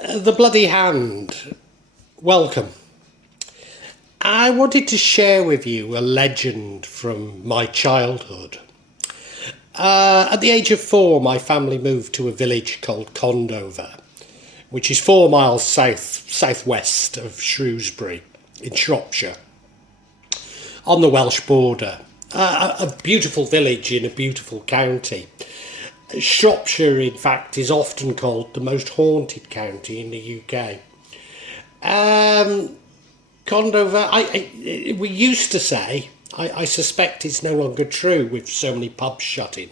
The Bloody Hand. Welcome. I wanted to share with you a legend from my childhood. At the age of 4, my family moved to a village called Condover, which is 4 miles southwest of Shrewsbury in Shropshire, on the Welsh border. A beautiful village in a beautiful county. Shropshire, in fact, is often called the most haunted county in the UK. Condover, we used to say, I suspect it's no longer true with so many pubs shutting,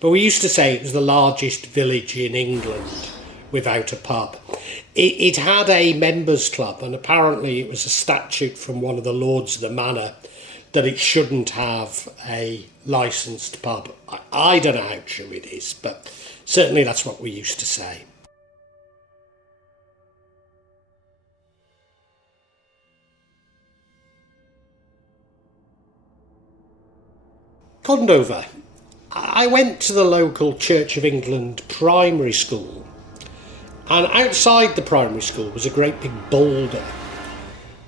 but we used to say it was the largest village in England without a pub. It had a members club, and apparently it was a statute from one of the lords of the manor that it shouldn't have a licensed pub. I don't know how true it is, but certainly that's what we used to say. Condover. I went to the local Church of England primary school, and outside the primary school was a great big boulder,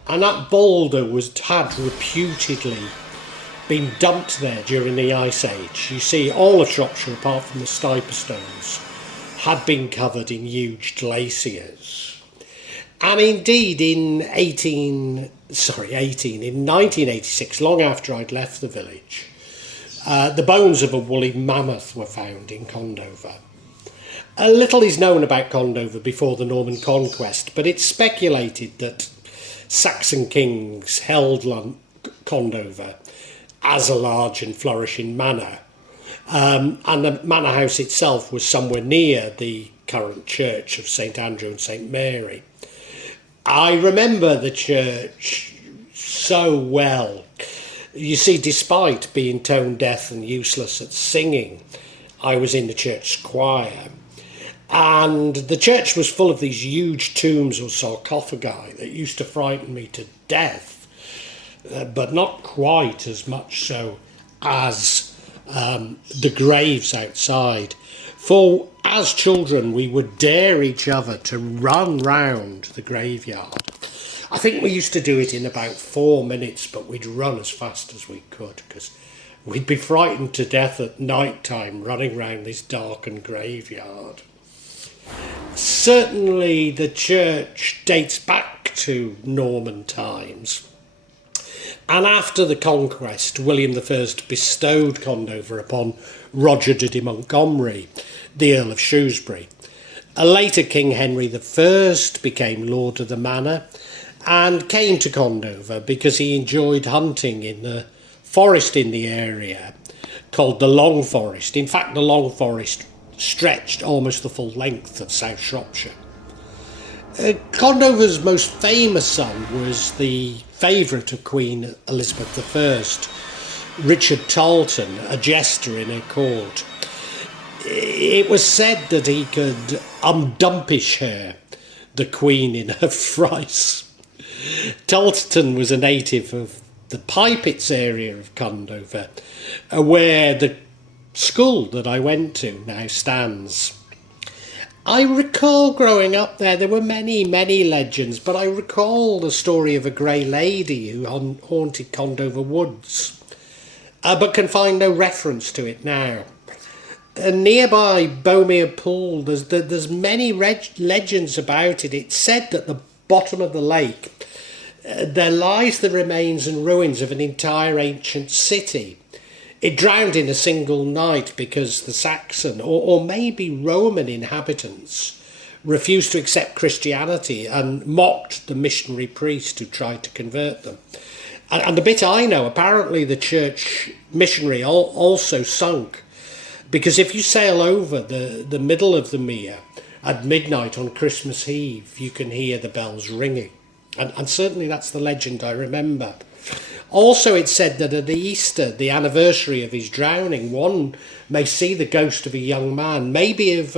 and that boulder had reputedly been dumped there during the Ice Age. You see, all of Shropshire, apart from the Stiper Stones, had been covered in huge glaciers. And indeed, in 1986, long after I'd left the village, the bones of a woolly mammoth were found in Condover. A little is known about Condover before the Norman Conquest, but it's speculated that Saxon kings held Condover as a large and flourishing manor, and the manor house itself was somewhere near the current church of St Andrew and St Mary. I remember the church so well. You see, despite being tone deaf and useless at singing, I was in the church choir. And the church was full of these huge tombs or sarcophagi that used to frighten me to death, but not quite as much so as the graves outside. For as children, we would dare each other to run round the graveyard. I think we used to do it in about 4 minutes, but we'd run as fast as we could because we'd be frightened to death at night time running round this darkened graveyard. Certainly the church dates back to Norman times, and after the Conquest, William I bestowed Condover upon Roger de Montgomery, the Earl of Shrewsbury. Later King Henry I became Lord of the Manor and came to Condover because he enjoyed hunting in the forest in the area called the Long Forest. In fact, the Long Forest stretched almost the full length of South Shropshire. Condover's most famous son was the favourite of Queen Elizabeth I, Richard Tarleton, a jester in her court. It was said that he could undumpish her, the Queen, in a fright. Tarleton was a native of the Pipits area of Condover, where the school that I went to now stands. I recall growing up there were many legends, but I recall the story of a grey lady who haunted Condover woods, but can find no reference to it now. Nearby Bomere Pool, there's many legends about it. It's said that at the bottom of the lake there lies the remains and ruins of an entire ancient city. It drowned in a single night because the Saxon or maybe Roman inhabitants refused to accept Christianity and mocked the missionary priest who tried to convert them. And the bit I know, apparently the church missionary also sunk, because if you sail over the middle of the mere at midnight on Christmas Eve, you can hear the bells ringing. And certainly that's the legend I remember. Also, it's said that at Easter, the anniversary of his drowning, one may see the ghost of a young man, maybe he was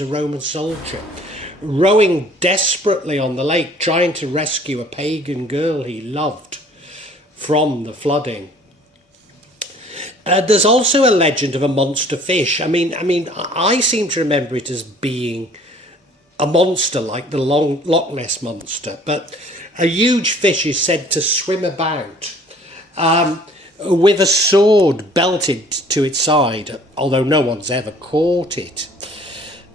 a Roman soldier, rowing desperately on the lake, trying to rescue a pagan girl he loved from the flooding. There's also a legend of a monster fish. I mean, I seem to remember it as being a monster like the Loch Ness monster, but a huge fish is said to swim about with a sword belted to its side, although no one's ever caught it.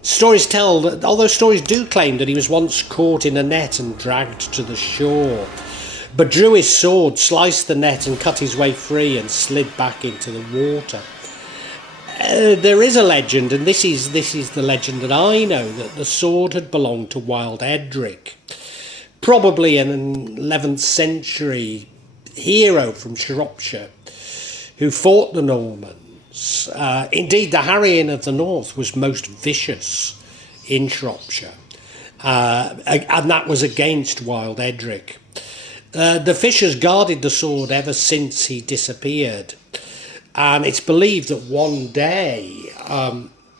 Stories tell that, although stories do claim that he was once caught in a net and dragged to the shore, but drew his sword, sliced the net and cut his way free and slid back into the water. There is a legend, and this is the legend that I know, that the sword had belonged to Wild Edric, probably an 11th century hero from Shropshire who fought the Normans. Indeed, the Harrying of the North was most vicious in Shropshire, and that was against Wild Edric. The fish has guarded the sword ever since he disappeared, and it's believed that one day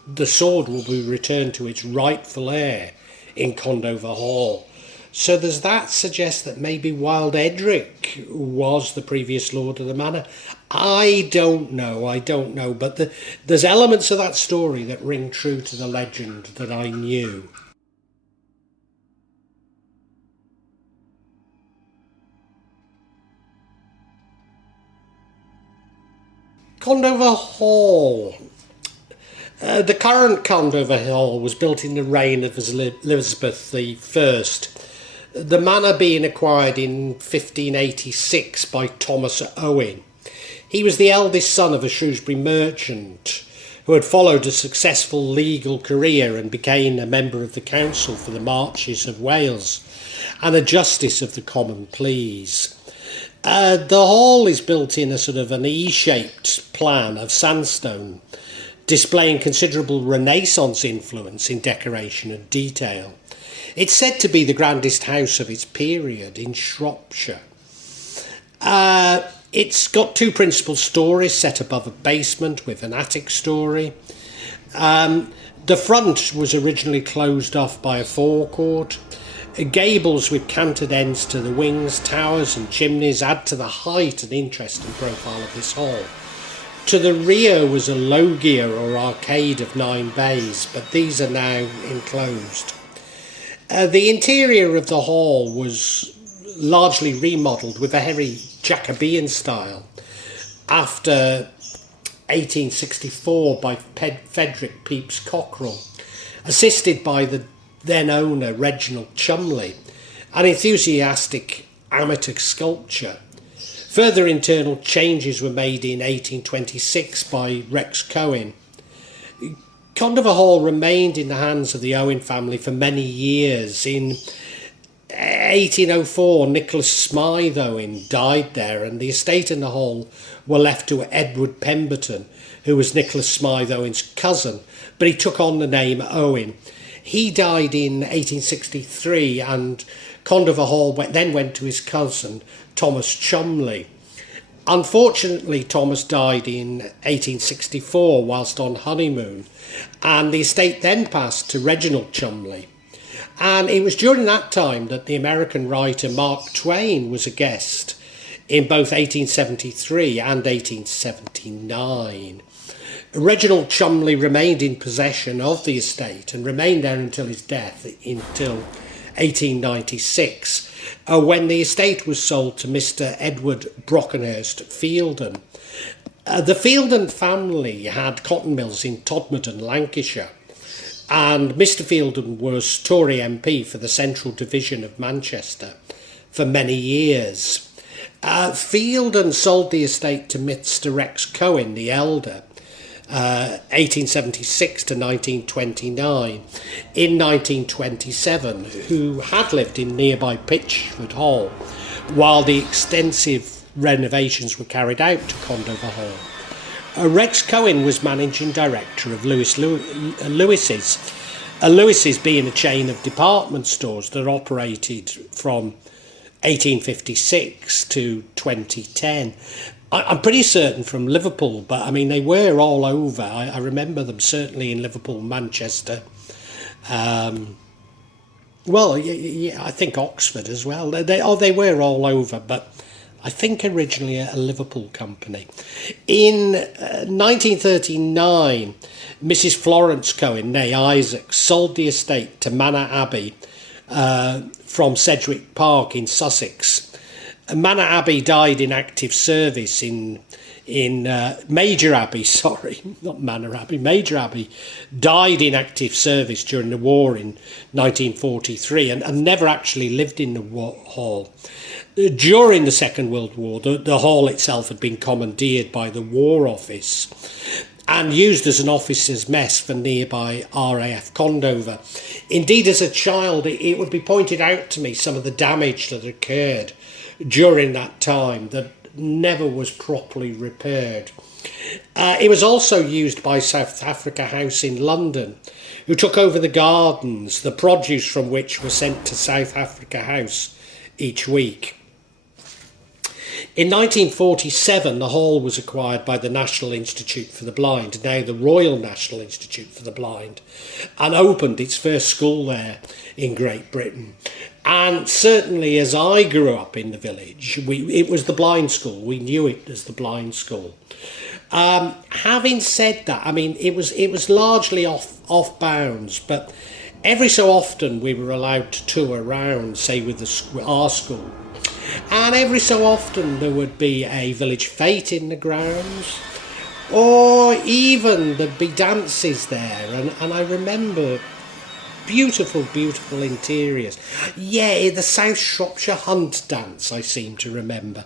the sword will be returned to its rightful heir in Condover Hall. So there's that suggests that maybe Wild Edric was the previous lord of the manor. I don't know, but there's elements of that story that ring true to the legend that I knew. Condover Hall. The current Condover Hall was built in the reign of Elizabeth I, the manor being acquired in 1586 by Thomas Owen. He was the eldest son of a Shrewsbury merchant who had followed a successful legal career and became a member of the council for the Marches of Wales and a justice of the Common Pleas. The hall is built in a sort of an E-shaped plan of sandstone, displaying considerable Renaissance influence in decoration and detail. It's said to be the grandest house of its period in Shropshire. It's got two principal stories set above a basement with an attic story. The front was originally closed off by a forecourt. Gables with canted ends to the wings, towers and chimneys add to the height and interest and profile of this hall. To the rear was a loggia or arcade of 9 bays, but these are now enclosed. The interior of the hall was largely remodelled with a heavy Jacobean style after 1864 by Frederick Pepys Cockerell, assisted by the then owner Reginald Chumley, an enthusiastic amateur sculptor. Further internal changes were made in 1826 by Rex Cohen. Condover Hall remained in the hands of the Owen family for many years. In 1804, Nicholas Smythe Owen died there, and the estate and the hall were left to Edward Pemberton, who was Nicholas Smythe Owen's cousin, but he took on the name Owen. He died in 1863, and Condover Hall then went to his cousin, Thomas Chumley. Unfortunately, Thomas died in 1864 whilst on honeymoon, and the estate then passed to Reginald Chumley. And it was during that time that the American writer Mark Twain was a guest in both 1873 and 1879. Reginald Chumley remained in possession of the estate and remained there until his death, until 1896, when the estate was sold to Mr. Edward Brockenhurst Fielden. The Fielden family had cotton mills in Todmorden, Lancashire, and Mr. Fielden was Tory MP for the Central Division of Manchester for many years. Fielden sold the estate to Mr. Rex Cohen, the elder, 1876 to 1929. In 1927, who had lived in nearby Pitchford Hall while the extensive renovations were carried out to Condover Hall. Rex Cohen was managing director of Lewis's. Lewis's being a chain of department stores that operated from 1856 to 2010. I'm pretty certain from Liverpool, but I mean, they were all over. I remember them certainly in Liverpool, Manchester. Well, yeah, I think Oxford as well. They were all over, but I think originally a Liverpool company. In 1939, Mrs. Florence Cohen, née Isaac, sold the estate to Manor Abbey from Sedgwick Park in Sussex. Manor Abbey died in active service in Major Abbey, sorry, not Manor Abbey, Major Abbey died in active service during the war in 1943 and never actually lived in the hall. During the Second World War, the hall itself had been commandeered by the War Office and used as an officers' mess for nearby RAF Condover. Indeed, as a child, it would be pointed out to me some of the damage that occurred during that time that never was properly repaired. It was also used by South Africa House in London, who took over the gardens, the produce from which was sent to South Africa House each week. In 1947, the hall was acquired by the National Institute for the Blind, now the Royal National Institute for the Blind, and opened its first school there in Great Britain. And certainly as I grew up in the village, it was the blind school. We knew it as the blind school. Having said that, I mean, it was largely off bounds, but every so often we were allowed to tour around, say with our school. And every so often there would be a village fete in the grounds, or even there'd be dances there. And I remember beautiful, beautiful interiors. Yeah, the South Shropshire Hunt dance, I seem to remember.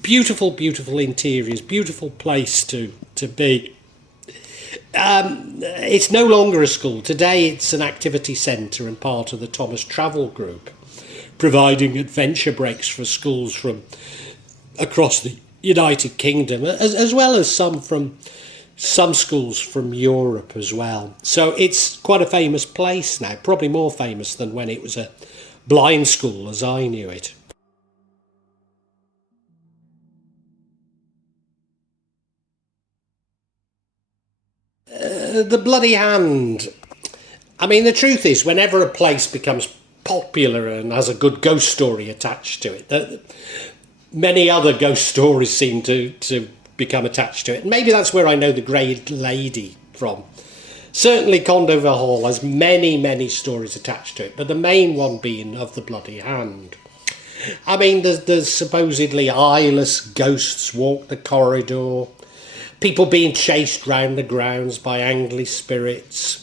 Beautiful, beautiful interiors, beautiful place to be. It's no longer a school. Today it's an activity centre and part of the Thomas Travel Group, providing adventure breaks for schools from across the United Kingdom, as well as some schools from Europe as well. So it's quite a famous place now, probably more famous than when it was a blind school as I knew it. The Bloody Hand. I mean, the truth is, whenever a place becomes popular and has a good ghost story attached to it, many other ghost stories seem to become attached to it. And maybe that's where I know the Grey Lady from. Certainly Condover Hall has many, many stories attached to it, but the main one being of the Bloody Hand. I mean, there's supposedly eyeless ghosts walk the corridor, people being chased round the grounds by angry spirits.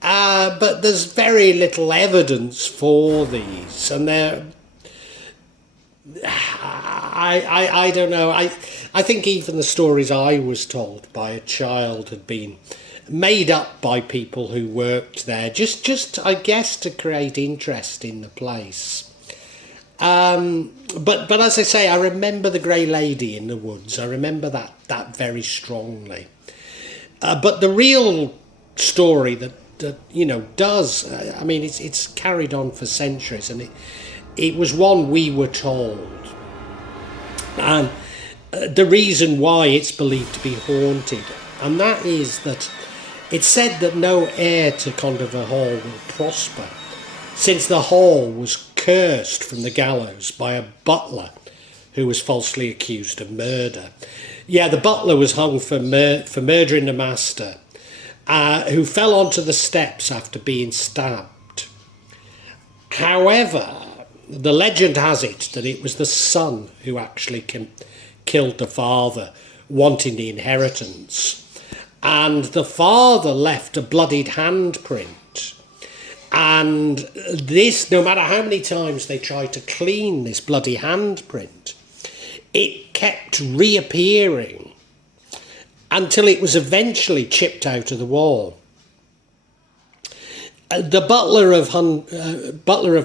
But there's very little evidence for these, and I don't know. I think even the stories I was told by a child had been made up by people who worked there, just I guess to create interest in the place. But as I say, I remember the Grey Lady in the woods. I remember that very strongly. But the real story that does, I mean, it's carried on for centuries, and it was one we were told. And the reason why it's believed to be haunted, and that is that it's said that no heir to Condover Hall will prosper, since the hall was cursed from the gallows by a butler who was falsely accused of murder. Yeah, the butler was hung for murdering the master, who fell onto the steps after being stabbed. However, the legend has it that it was the son who actually killed the father, wanting the inheritance. And the father left a bloodied handprint. And this, no matter how many times they tried to clean this bloody handprint, it kept reappearing until it was eventually chipped out of the wall. The butler of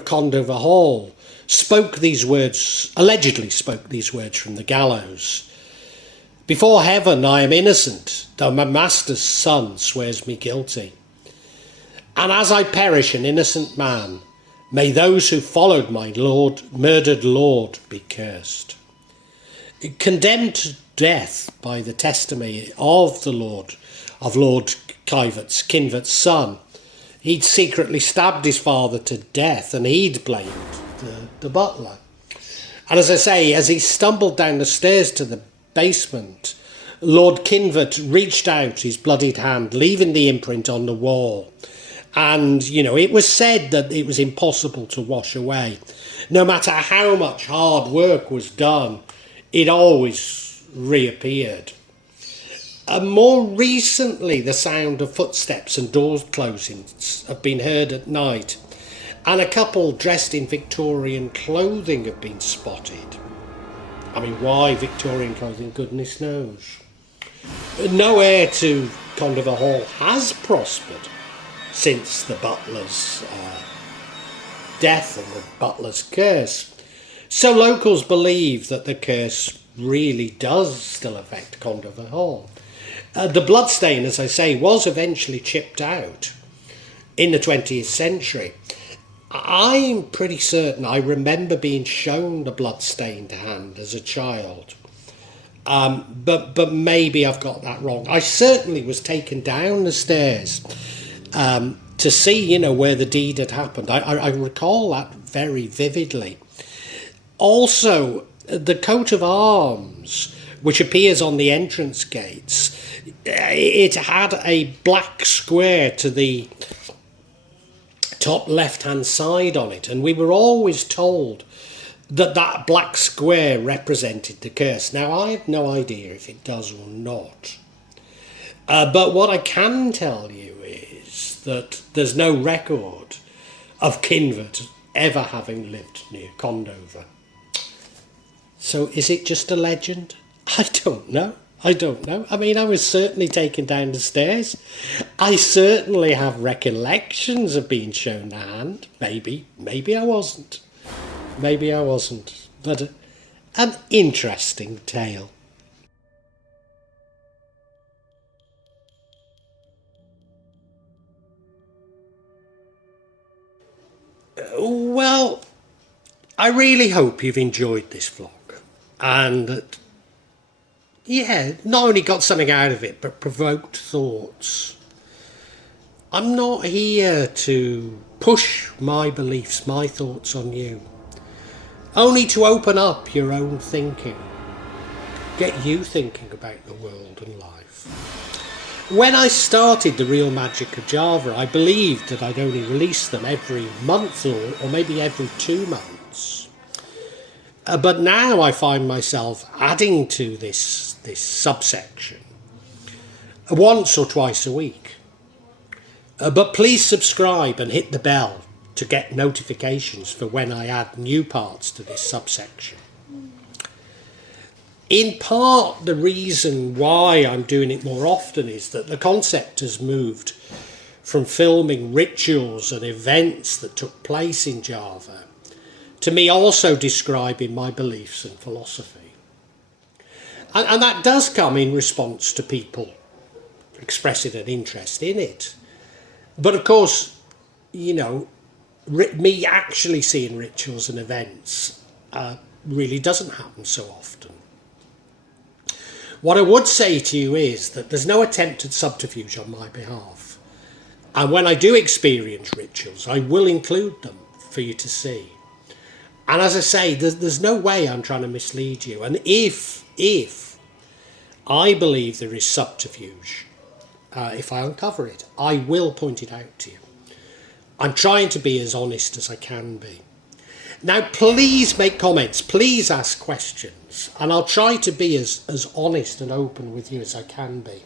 Condover Hall allegedly spoke these words from the gallows. "Before heaven I am innocent, though my master's son swears me guilty. And as I perish an innocent man, may those who followed my murdered lord be cursed." Condemned to death by the testimony of Lord Kinvert's son, he'd secretly stabbed his father to death, and he'd blamed the butler. And as I say, as he stumbled down the stairs to the basement, Lord Kinvert reached out his bloodied hand, leaving the imprint on the wall. And, it was said that it was impossible to wash away. No matter how much hard work was done, it always reappeared. More recently, the sound of footsteps and door closings have been heard at night, and a couple dressed in Victorian clothing have been spotted. I mean, why Victorian clothing, goodness knows. No heir to Condover Hall has prospered since the Butler's death and the Butler's curse. So locals believe that the curse really does still affect Condover Hall. The bloodstain, as I say, was eventually chipped out in the 20th century. I'm pretty certain I remember being shown the bloodstained hand as a child. But maybe I've got that wrong. I certainly was taken down the stairs to see, where the deed had happened. I recall that very vividly. Also, the coat of arms, which appears on the entrance gates, it had a black square to the top left-hand side on it, and we were always told that black square represented the curse. Now, I have no idea if it does or not. But what I can tell you is that there's no record of Kinvert ever having lived near Condover. So is it just a legend? I don't know. I mean, I was certainly taken down the stairs. I certainly have recollections of being shown the hand. Maybe I wasn't. But an interesting tale. Well, I really hope you've enjoyed this vlog, and that, not only got something out of it, but provoked thoughts. I'm not here to push my beliefs, my thoughts on you, only to open up your own thinking, get you thinking about the world and life. When I started The Real Magic of Java, I believed that I'd only release them every month or maybe every 2 months. But now I find myself adding to this subsection once or twice a week. But please subscribe and hit the bell to get notifications for when I add new parts to this subsection. In part, the reason why I'm doing it more often is that the concept has moved from filming rituals and events that took place in Java to me also describing my beliefs and philosophy. And that does come in response to people expressing an interest in it. But of course, me actually seeing rituals and events really doesn't happen so often. What I would say to you is that there's no attempt at subterfuge on my behalf. And when I do experience rituals, I will include them for you to see. And as I say, there's no way I'm trying to mislead you. And if I believe there is subterfuge, if I uncover it, I will point it out to you. I'm trying to be as honest as I can be. Now, please make comments, please ask questions, and I'll try to be as honest and open with you as I can be.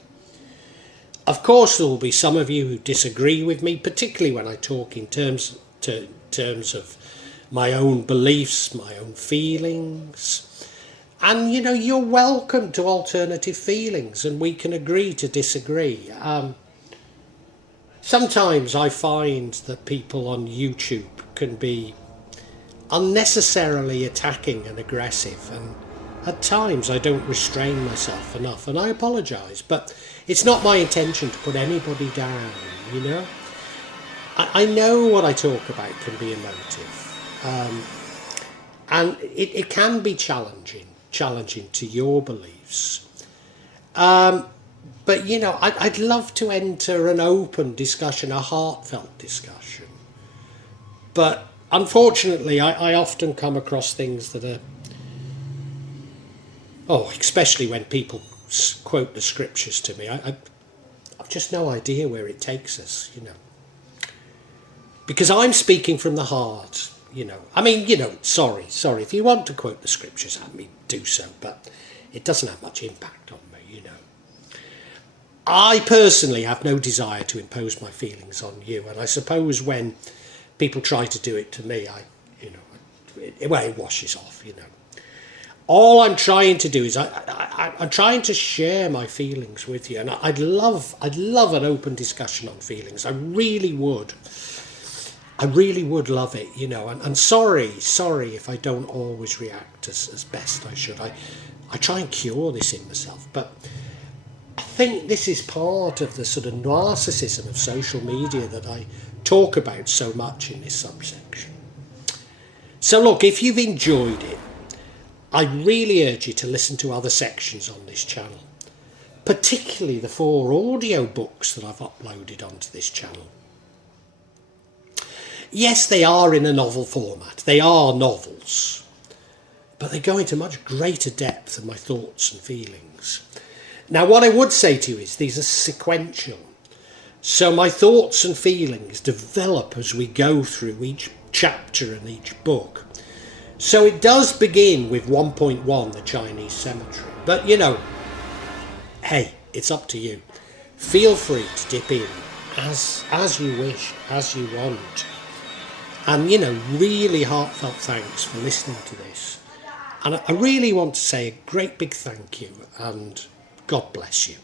Of course, there will be some of you who disagree with me, particularly when I talk in terms of my own beliefs, my own feelings. And, you're welcome to alternative feelings, and we can agree to disagree. Sometimes I find that people on YouTube can be unnecessarily attacking and aggressive, and at times I don't restrain myself enough, and I apologise, but it's not my intention to put anybody down, I know what I talk about can be emotive, and it can be challenging to your beliefs, but I'd love to enter an open discussion, a heartfelt discussion, but unfortunately, I often come across things that are Oh, especially when people quote the scriptures to me. I've just no idea where it takes us, you know. Because I'm speaking from the heart, you know. I mean, you know, sorry. If you want to quote the scriptures at me, do so. But it doesn't have much impact on me, you know. I personally have no desire to impose my feelings on you. And I suppose when people try to do it to me, it washes off, you know. All I'm trying to do is I'm trying to share my feelings with you, and I'd love an open discussion on feelings. I really would love it, you know. And sorry if I don't always react as best I should. I try and cure this in myself, but I think this is part of the sort of narcissism of social media that I talk about so much in this subsection. So look, if you've enjoyed it, I really urge you to listen to other sections on this channel, particularly the 4 audio books that I've uploaded onto this channel. Yes, they are in a novel format. They are novels, but they go into much greater depth than my thoughts and feelings. Now, what I would say to you is these are sequential. So my thoughts and feelings develop as we go through each chapter and each book. So it does begin with 1.1, the Chinese cemetery. But, you know, hey, it's up to you. Feel free to dip in as you wish, as you want. And, you know, really heartfelt thanks for listening to this. And I really want to say a great big thank you, and God bless you.